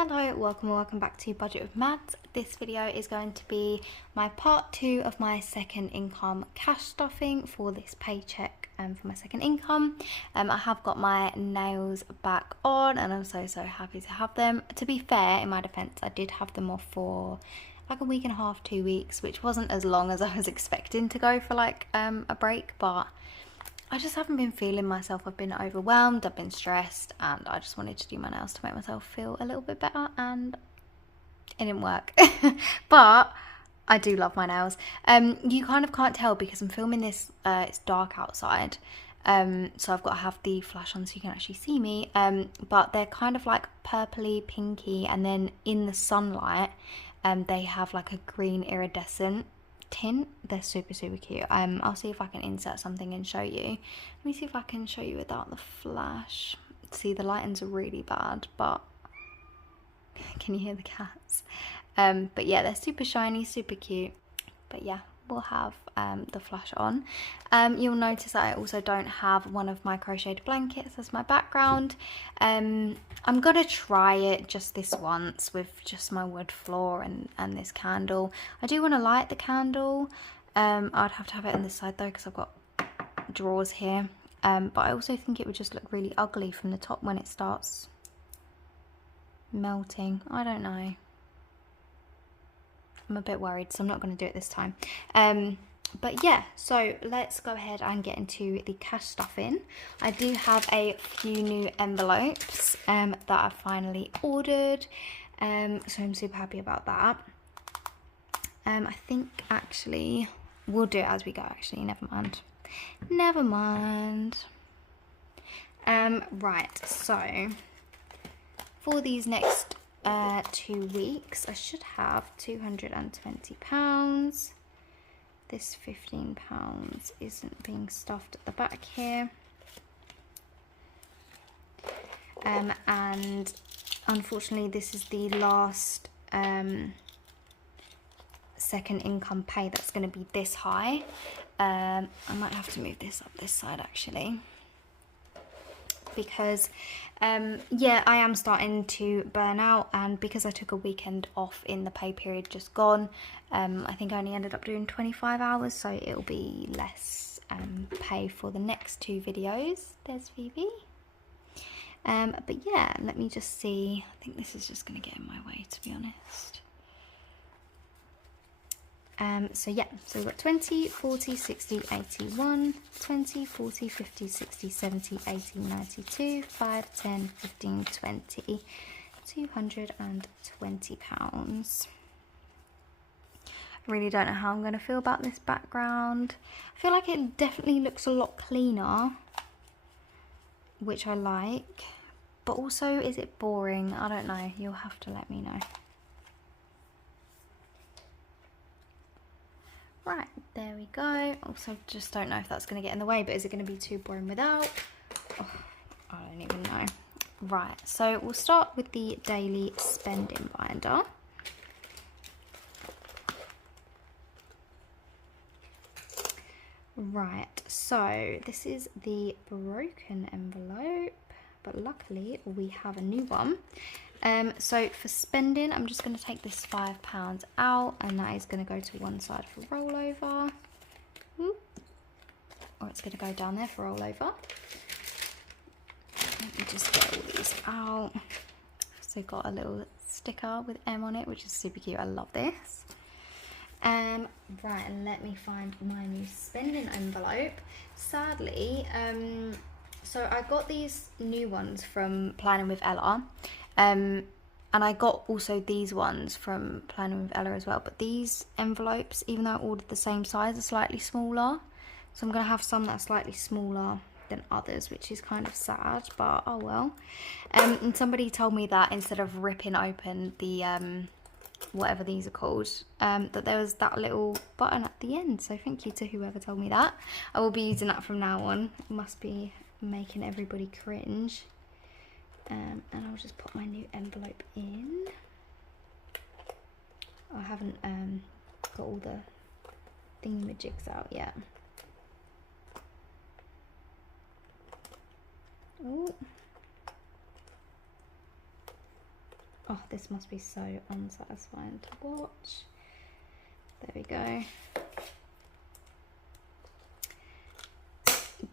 Hello, welcome back to Budget with Mads. This video is going to be my part 2 of my second income cash stuffing for this paycheck for my second income. I have got my nails back on and I'm so happy to have them. To be fair, in my defense, I did have them off for like a week and a half, 2 weeks, which wasn't as long as I was expecting to go for like a break, but I just haven't been feeling myself. I've been overwhelmed, I've been stressed, and I just wanted to do my nails to make myself feel a little bit better, and it didn't work. But I do love my nails. You kind of can't tell because I'm filming this, it's dark outside, so I've got to have the flash on so you can actually see me, but they're kind of like purpley, pinky, and then in the sunlight, they have like a green iridescent tint. They're super cute. I'll see if I can insert something and show you. Let me see if I can show you without the flash. See, the lighting's really bad, but can you hear the cats? But yeah, they're super shiny, super cute. But yeah, we'll have the flash on. You'll notice that I also don't have one of my crocheted blankets as my background. I'm gonna try it just this once with just my wood floor and this candle. I do want to light the candle. I'd have to have it on this side though because I've got drawers here. But I also think it would just look really ugly from the top when it starts melting. I don't know. I'm a bit worried, so I'm not going to do it this time. But yeah, so let's go ahead and get into the cash stuffing. I do have a few new envelopes that I've finally ordered, so I'm super happy about that. I think actually we'll do it as we go. Actually, never mind. Right, so for these next 2 weeks I should have £220. This £15 isn't being stuffed at the back here, and unfortunately this is the last second income pay that's going to be this high. I might have to move this up this side actually, because yeah, I am starting to burn out, and because I took a weekend off in the pay period just gone, I think I only ended up doing 25 hours, so it'll be less pay for the next 2 videos. There's Phoebe. But yeah, let me just see. I think this is just going to get in my way, to be honest. So yeah, so we've got 20, 40, 60, 81, 20, 40, 50, 60, 70, 80, 92, 5, 10, 15, 20, £220. I really don't know how I'm going to feel about this background. I feel like it definitely looks a lot cleaner, which I like, but also is it boring? I don't know, you'll have to let me know. Right, there we go. Also, just don't know if that's going to get in the way, but is it going to be too boring without? Oh, I don't even know. Right, so we'll start with the daily spending binder. Right, so this is the broken envelope, but luckily we have a new one. So for spending, I'm just going to take this £5 out, and that is going to go to one side for rollover. Or it's going to go down there for rollover. Let me just get all these out. So got a little sticker with M on it, which is super cute. I love this. Right, and let me find my new spending envelope. Sadly, so I got these new ones from Planning with Ella. And I got also these ones from Planning with Ella as well. But these envelopes, even though I ordered the same size, are slightly smaller. So I'm going to have some that are slightly smaller than others, which is kind of sad, but oh well. And somebody told me that instead of ripping open the, whatever these are called, that there was that little button at the end. So thank you to whoever told me that. I will be using that from now on. It must be making everybody cringe. And I'll just put my new envelope in. I haven't got all the thingamajigs out yet. Ooh. Oh, this must be so unsatisfying to watch. There we go.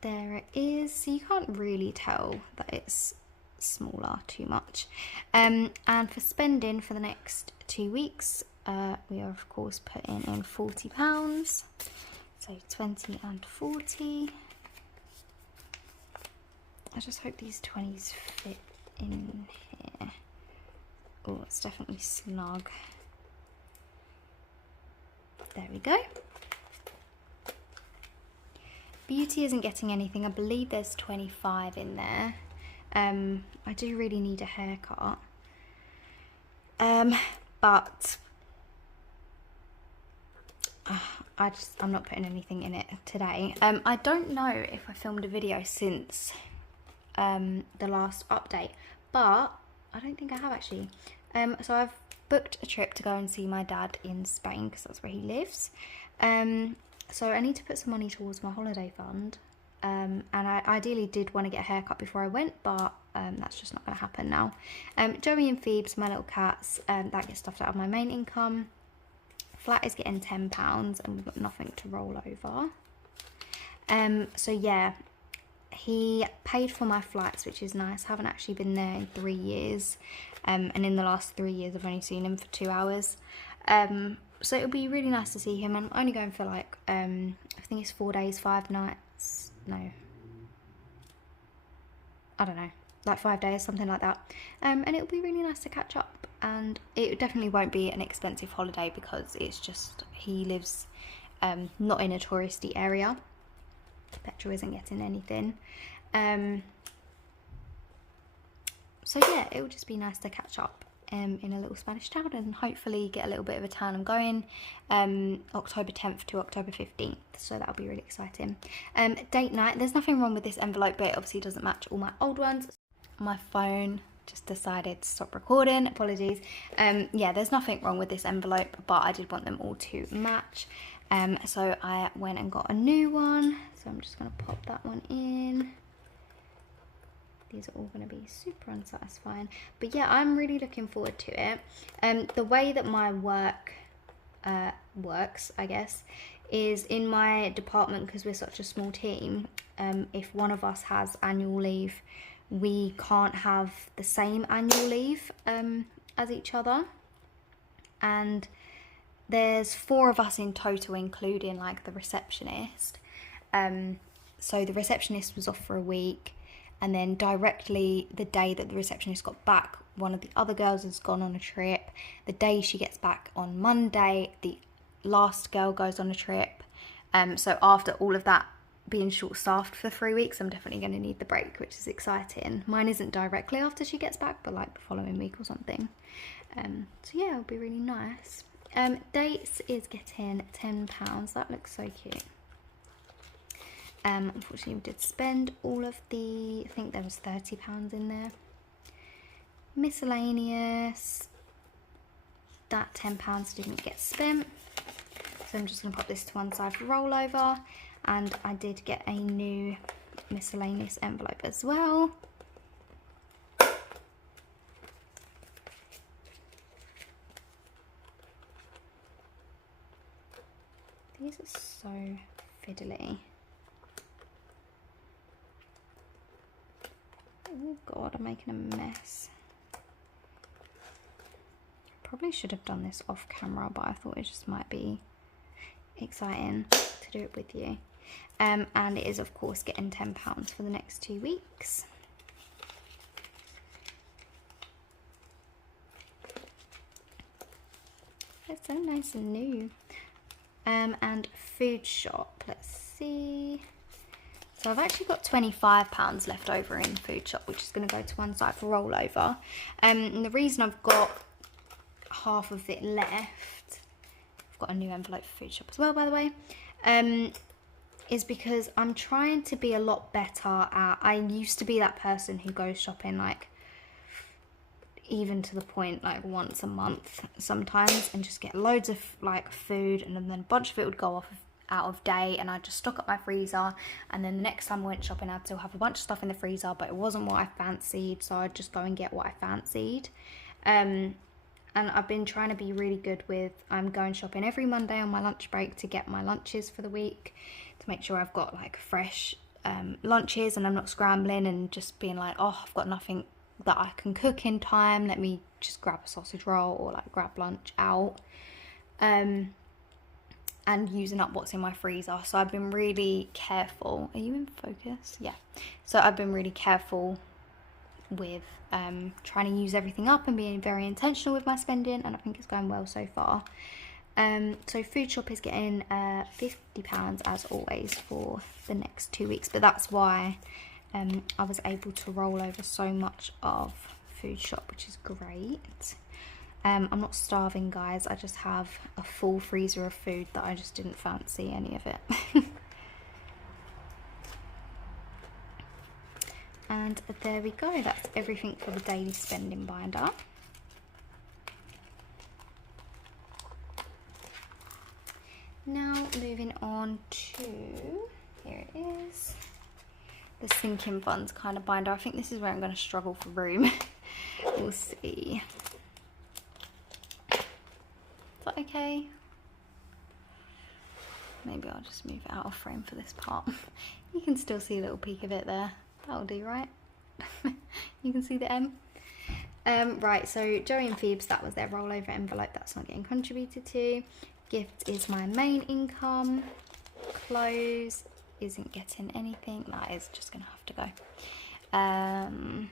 There it is. So you can't really tell that it's smaller too much. And for spending for the next 2 weeks, we are of course putting in £40. So 20 and 40. I just hope these 20s fit in here. Oh, it's definitely snug. There we go. Beauty isn't getting anything. I believe there's 25 in there. I do really need a haircut. But I'm not putting anything in it today. I don't know if I filmed a video since the last update, but I don't think I have actually. So I've booked a trip to go and see my dad in Spain because that's where he lives. So I need to put some money towards my holiday fund. And I ideally did want to get a haircut before I went, but that's just not going to happen now. Joey and Phoebe's, my little cats, that gets stuffed out of my main income. Flat is getting £10 and we've got nothing to roll over. So yeah, he paid for my flights, which is nice. I haven't actually been there in 3 years. And in the last 3 years, I've only seen him for 2 hours. So it'll be really nice to see him. I'm only going for like, I think it's 4 days, 5 nights. No, I don't know, like 5 days, something like that. And it'll be really nice to catch up. And it definitely won't be an expensive holiday because it's just, he lives not in a touristy area. Petrol isn't getting anything. So yeah, it will just be nice to catch up in a little Spanish town and hopefully get a little bit of a tan. I'm going October 10th to October 15th, so that'll be really exciting. Date night, there's nothing wrong with this envelope, but it obviously doesn't match all my old ones. My phone just decided to stop recording, apologies. Yeah, there's nothing wrong with this envelope, but I did want them all to match. So I went and got a new one, so I'm just going to pop that one in. These are all going to be super unsatisfying, but yeah, I'm really looking forward to it. The way that my work works, I guess, is in my department, because we're such a small team, if one of us has annual leave, we can't have the same annual leave as each other. And there's 4 of us in total, including like the receptionist. So the receptionist was off for a week, and then directly the day that the receptionist got back, one of the other girls has gone on a trip. The day she gets back on Monday, the last girl goes on a trip. So after all of that, being short-staffed for 3 weeks, I'm definitely going to need the break, which is exciting. Mine isn't directly after she gets back, but like the following week or something. So yeah, it'll be really nice. Dates is getting £10. That looks so cute. Unfortunately, we did spend all of the, I think there was £30 in there. Miscellaneous, that £10 didn't get spent. So I'm just going to pop this to one side for rollover. And I did get a new miscellaneous envelope as well. These are so fiddly. Oh god, I'm making a mess. Probably should have done this off camera, but I thought it just might be exciting to do it with you. And it is of course getting £10 for the next 2 weeks. It's so nice and new. And food shop, let's see. So I've actually got £25 left over in food shop, which is going to go to one side for rollover. And the reason I've got half of it left, I've got a new envelope for food shop as well, by the way, is because I'm trying to be a lot better at, I used to be that person who goes shopping like, even to the point like once a month sometimes, and just get loads of like food, and then a bunch of it would go out of date, and I'd just stock up my freezer, and then the next time I went shopping I'd still have a bunch of stuff in the freezer, but it wasn't what I fancied, so I'd just go and get what I fancied. And I've been trying to be really good with going shopping every Monday on my lunch break to get my lunches for the week, to make sure I've got like fresh lunches and I'm not scrambling and just being like, oh, I've got nothing that I can cook in time, let me just grab a sausage roll or like grab lunch out, and using up what's in my freezer. So I've been really careful. Are you in focus? Yeah. So I've been really careful with trying to use everything up and being very intentional with my spending, and I think it's going well so far. So Food Shop is getting £50 as always for the next 2 weeks, but that's why I was able to roll over so much of Food Shop, which is great. I'm not starving, guys. I just have a full freezer of food that I just didn't fancy any of it. And there we go, that's everything for the daily spending binder. Now moving on to, here it is, the sinking funds kind of binder. I think this is where I'm going to struggle for room. We'll see. Is that okay? Maybe I'll just move it out of frame for this part. You can still see a little peek of it there. That'll do, right? You can see the M. Right, so Joey and Phoebe's, that was their rollover envelope. That's not getting contributed to. Gift is my main income. Clothes isn't getting anything. That is just going to have to go.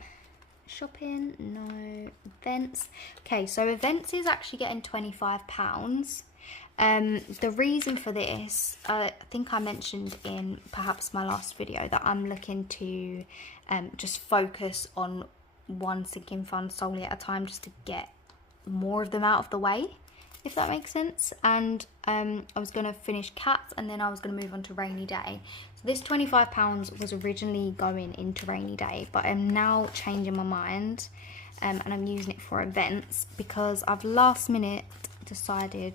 Shopping, no. Events. Okay, so events is actually getting £25. The reason for this, I think I mentioned in perhaps my last video that I'm looking to just focus on one sinking fund solely at a time, just to get more of them out of the way, if that makes sense. And I was going to finish cats and then I was going to move on to rainy day. So this £25 was originally going into rainy day, but I'm now changing my mind and I'm using it for events because I've last minute decided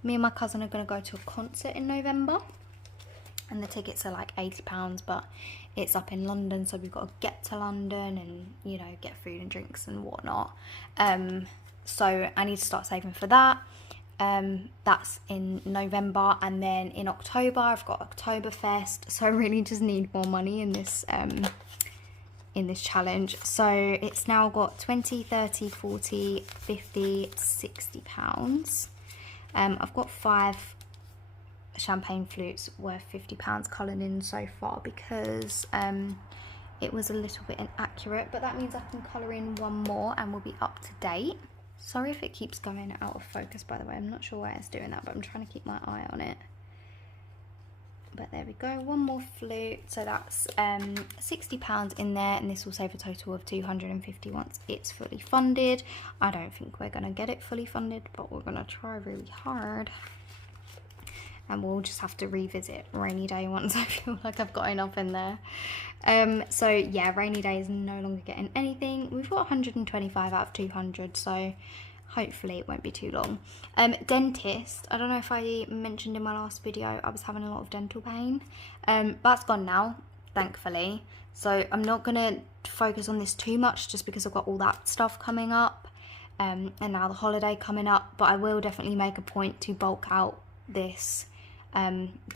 me and my cousin are going to go to a concert in November, and the tickets are like £80, but it's up in London, so we've got to get to London and, you know, get food and drinks and whatnot. So I need to start saving for that. That's in November, and then in October I've got Oktoberfest, so I really just need more money in this challenge. So it's now got 20, 30, 40, 50, 60 pounds. I've got 5 champagne flutes worth £50 coloured in so far because it was a little bit inaccurate, but that means I can colour in one more and we'll be up to date. Sorry if it keeps going out of focus, by the way. I'm not sure why it's doing that, but I'm trying to keep my eye on it. But there we go, one more flute. So that's £60 in there, and this will save a total of £250 once it's fully funded. I don't think we're going to get it fully funded, but we're going to try really hard. And we'll just have to revisit rainy day once I feel like I've got enough in there. So yeah, rainy day is no longer getting anything. We've got 125 out of 200, so hopefully it won't be too long. Dentist, I don't know if I mentioned in my last video, I was having a lot of dental pain. That's gone now, thankfully. So I'm not going to focus on this too much just because I've got all that stuff coming up. And now the holiday coming up. But I will definitely make a point to bulk out this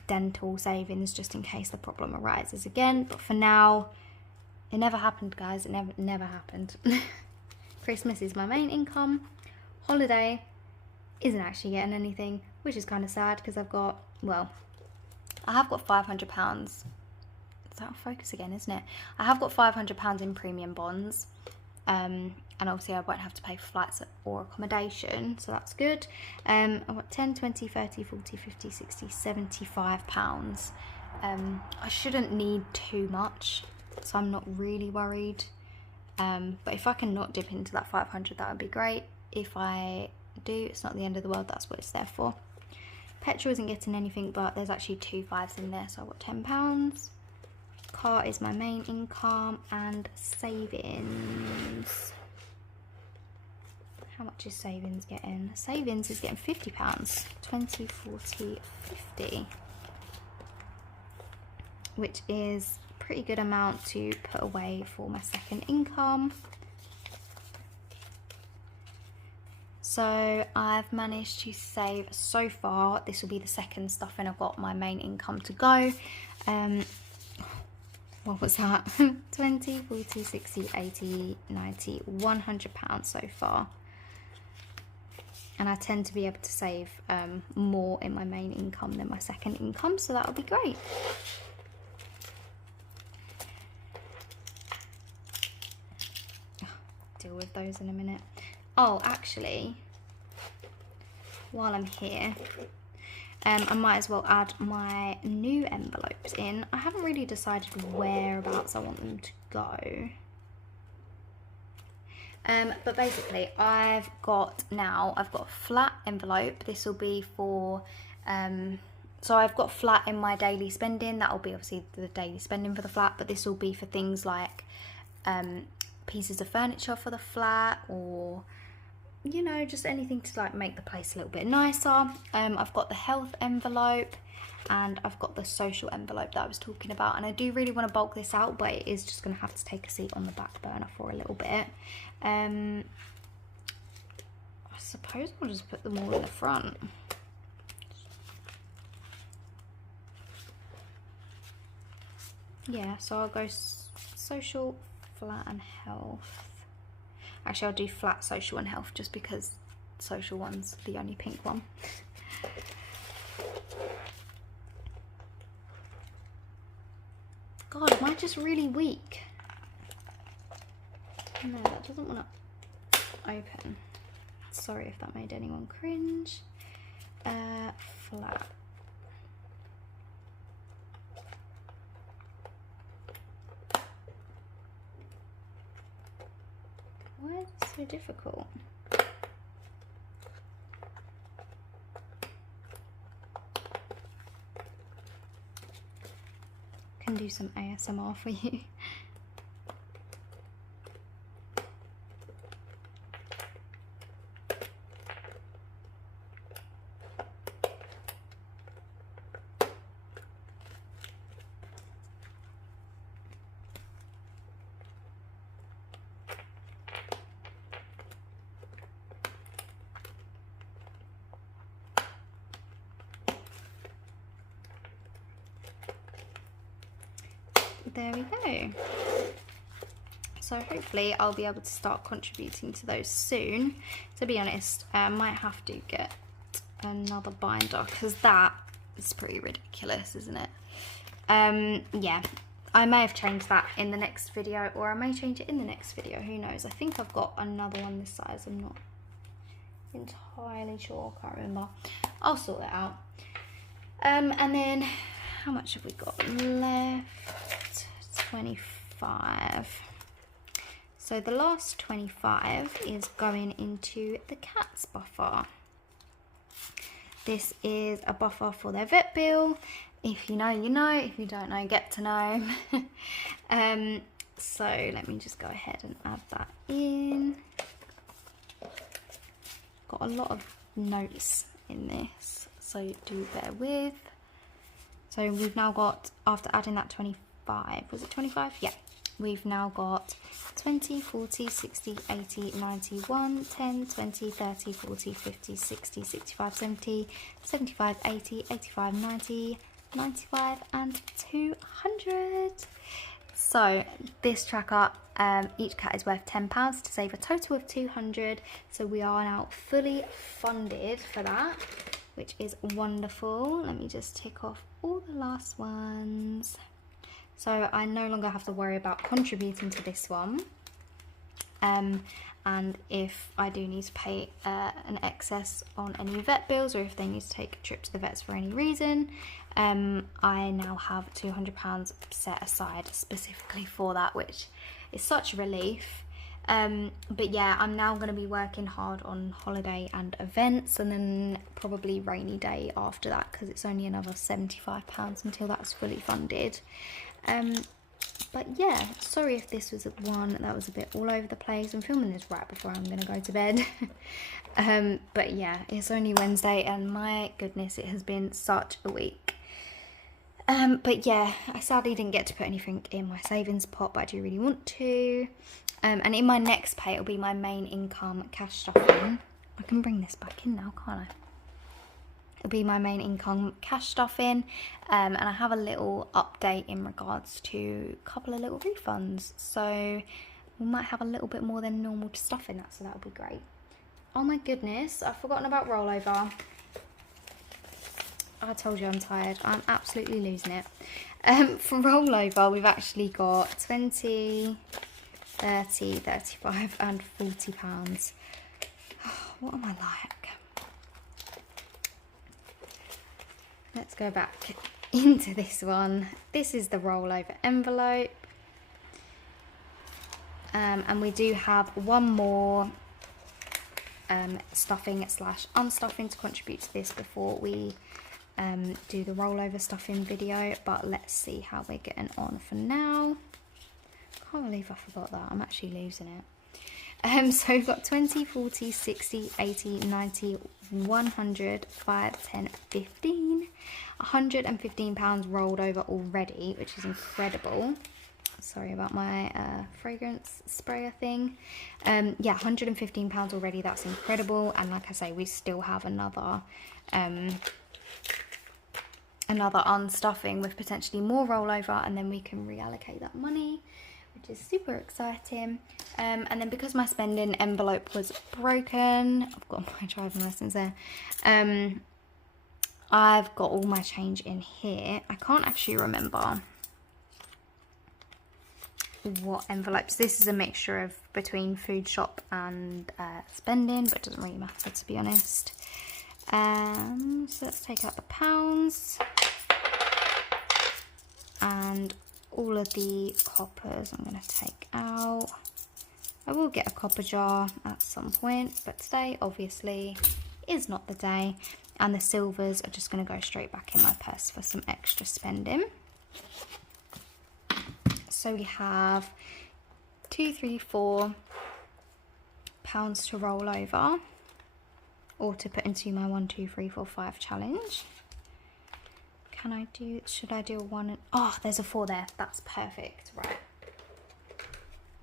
dental savings just in case the problem arises again. But for now, it never happened, guys. It never happened. Christmas is my main income. Holiday isn't actually getting anything, which is kind of sad because I've got, well, I have got £500. It's out of focus again, isn't it? I have got £500 in premium bonds, and obviously I won't have to pay for flights or accommodation, so that's good. I've got 10, 20, 30, 40, 50, 60, £75. I shouldn't need too much, so I'm not really worried. But if I can not dip into that 500, that would be great. If I do, it's not the end of the world. That's what it's there for. Petrol isn't getting anything, but there's actually 2 5s in there, so I've got £10. Car is my main income, and savings. How much is savings getting? Savings is getting £50. 20, 40, 50. Which is a pretty good amount to put away for my second income. So I've managed to save so far. This will be the second stuffing. I've got my main income to go. What was that? 20, 40, 60, 80, 90, 100 pounds so far. And I tend to be able to save more in my main income than my second income, so that'll be great. Deal with those in a minute. Oh, actually, while I'm here, I might as well add my new envelopes in. I haven't really decided whereabouts I want them to go. But basically, I've got a flat envelope. This will be for, so I've got flat in my daily spending. That will be obviously the daily spending for the flat, but this will be for things like pieces of furniture for the flat, or you know, just anything to like make the place a little bit nicer. I've got the health envelope and I've got the social envelope that I was talking about, and I do really want to bulk this out, but it is just going to have to take a seat on the back burner for a little bit. I suppose I'll just put them all in the front. Yeah, so I'll go social, flat and health. Actually, I'll do flat, social and health just because social one's the only pink one. God, am I just really weak? No, that doesn't want to open. Sorry if that made anyone cringe. Flat. Why is it so difficult? Can do some ASMR for you. There we go. So hopefully I'll be able to start contributing to those soon. To be honest, I might have to get another binder because that is pretty ridiculous, isn't it? Yeah, I may have changed that in the next video, or I may change it in the next video, who knows. I think I've got another one this size, I'm not entirely sure, can't remember. I'll sort that out. And then how much have we got left? 25. So the last 25 is going into the cat's buffer. This is a buffer for their vet bill. If you know, you know. If you don't know, get to know. So let me just go ahead and add that in. Got a lot of notes in this, so do bear with. So we've now got, after adding that 25, was it 25? Yeah. We've now got 20, 40, 60, 80, 90, 1, 10, 20, 30, 40, 50, 60, 65, 70, 75, 80, 85, 90, 95 and 200. So this tracker, each cat is worth £10 to save a total of 200. So we are now fully funded for that, which is wonderful. Let me just tick off all the last ones. So I no longer have to worry about contributing to this one. And if I do need to pay an excess on any vet bills, or if they need to take a trip to the vets for any reason, I now have £200 set aside specifically for that, which is such a relief. But yeah, I'm now going to be working hard on holiday and events, and then probably rainy day after that, because it's only another £75 until that's fully funded. But yeah, sorry if this was one that was a bit all over the place. I'm filming this right before I'm going to go to bed. But yeah, it's only Wednesday and my goodness, it has been such a week. But yeah, I sadly didn't get to put anything in my savings pot, but I do really want to. And in my next pay, it'll be my main income cash stuffing. I can bring this back in now, can't I? It'll be my main income cash stuffing, and I have a little update in regards to a couple of little refunds, so we might have a little bit more than normal to stuff in that, so that'll be great. Oh my goodness, I've forgotten about rollover. I told you I'm tired. I'm absolutely losing it. For rollover, we've actually got 20, 30, 35 and 40 pounds. Oh, what am I like? Let's go back into this one. This is the rollover envelope. And we do have one more stuffing slash unstuffing to contribute to this before we do the rollover stuffing video, but let's see how we're getting on for now. Can't believe I forgot that. I'm actually losing it. So we've got 20, 40, 60, 80, 90, 100, 5, 10, 15. 115 pounds rolled over already, which is incredible. Sorry about my fragrance sprayer thing. Yeah, 115 pounds already. That's incredible. And like I say, we still have another unstuffing with potentially more rollover, and then we can reallocate that money, which is super exciting. And then because my spending envelope was broken, I've got my driving license there. I've got all my change in here. I can't actually remember what envelopes. This is a mixture of between food shop and spending, but it doesn't really matter, to be honest. So let's take out the pounds and all of the coppers I'm going to take out. I will get a copper jar at some point, but today obviously is not the day, and the silvers are just going to go straight back in my purse for some extra spending. So we have 2, 3, 4 pounds to roll over, or to put into my 1, 2, 3, 4, 5 challenge. Can I do, should I do a 1? Oh, there's a 4 there. That's perfect. Right.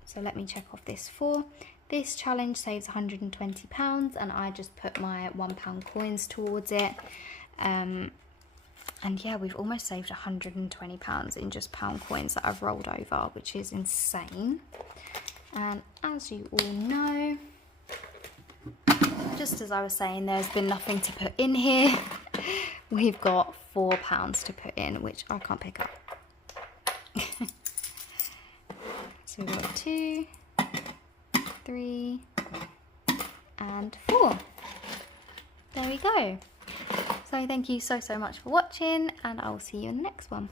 So let me check off this 4. This challenge saves £120, and I just put my £1 coins towards it. And yeah, we've almost saved £120 in just pound coins that I've rolled over, which is insane. And as you all know, just as I was saying, there's been nothing to put in here. We've got £4 to put in, which I can't pick up. So we've got 2, 3 and 4. There we go. So thank you so much for watching, and I will see you in the next one.